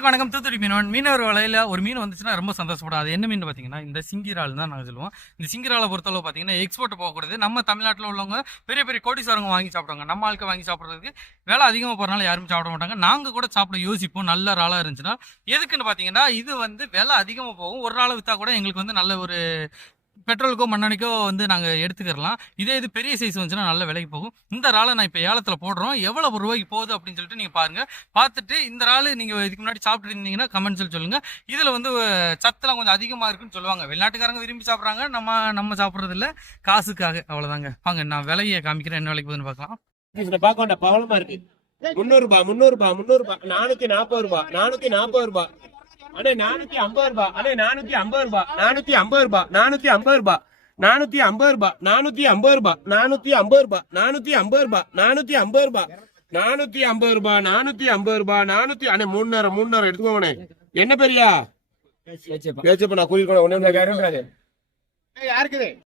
அனைவருக்கும் வணக்கம். தூத்துக்குடி மீனவன். மீனவர் வலையில் ஒரு மீன் வந்துச்சுன்னா ரொம்ப சந்தோஷப்படும். அது என்ன மீன் பார்த்தீங்கன்னா இந்த சிங்கிரால் தான் நாங்கள் சொல்லுவோம். இந்த சிங்கிராலை பொறுத்தளவு பார்த்தீங்கன்னா எக்ஸ்போர்ட் போகக்கூடாது. நம்ம தமிழ்நாட்டில் உள்ளவங்க பெரிய பெரிய கோடீஸ்வரங்க வாங்கி சாப்பிடுவாங்க. நம்ம ஆளுக்கு வாங்கி சாப்பிட்றதுக்கு விலை அதிகமாக போகிறனால யாரும் சாப்பிட மாட்டாங்க. நாங்கள் கூட சாப்பிட யோசிப்போம். நல்ல இறாலாக இருந்துச்சுன்னா. எதுக்குன்னு பார்த்தீங்கன்னா இது வந்து விலை அதிகமாக போகும். ஒரு நாள் விற்றா கூட எங்களுக்கு வந்து நல்ல ஒரு பெட்ரோலுக்கோ மண்ணெண்ணிக்கோ வந்து நாங்கள் எடுத்துக்கிறலாம். இதே இது பெரிய சைஸ் வந்துச்சுன்னா நல்ல விலைக்கு போகும். இந்த இறாலை நான் இப்போ ஏலத்தில் போடுறோம். எவ்வளோ ரூபாய்க்கு போகுது அப்படின்னு சொல்லிட்டு நீங்கள் பாருங்கள் பார்த்துட்டு இந்த இறால் நீங்கள் இதுக்கு முன்னாடி சாப்பிட்டு இருந்தீங்கன்னா கமெண்ட்ஸில் சொல்லுங்கள் இதில் வந்து சத்தெல்லாம் கொஞ்சம் அதிகமாக இருக்குன்னு சொல்லுவாங்க. வெளிநாட்டுக்காரங்க விரும்பி சாப்பிட்றாங்க. நம்ம நம்ம சாப்பிட்றது இல்ல காசுக்காக. அவ்வளோதாங்க வாங்க நான் விலையை காமிக்கிறேன். என்ன விலைக்கு போகுதுன்னு பார்க்கலாம். இதுல பார்க்க வேண்டாம் பவளமா இருக்கு. ரூபாய் முன்னூறு ரூபாய் நானூத்தி நாற்பது ரூபாய் நானூத்தி நாற்பது ரூபாய். அண்ணே நானூத்தி ஐம்பது ரூபாய் அண்ணே நானூத்தி ஐம்பது ரூபாய் நானூத்தி ஐம்பது ரூபாய் நானூத்தி ஐம்பது ரூபாய் நானூத்தி ஐம்பது ரூபாய் நானூத்தி ஐம்பது ரூபாய் நானூத்தி ஐம்பது ரூபாய் நானூத்தி ஐம்பது ரூபாய் நானூத்தி ஐம்பது ரூபாய் நானூத்தி ஐம்பது ரூபாய் நானூத்தி ஐம்பது ரூபாய் நானூத்தி அண்ணே மூணு மூணு எடுத்துக்கோங்கண்ணே என்ன பெரியா பேச்சப்ப நான் போனேன் ஒண்ணே யாருக்குது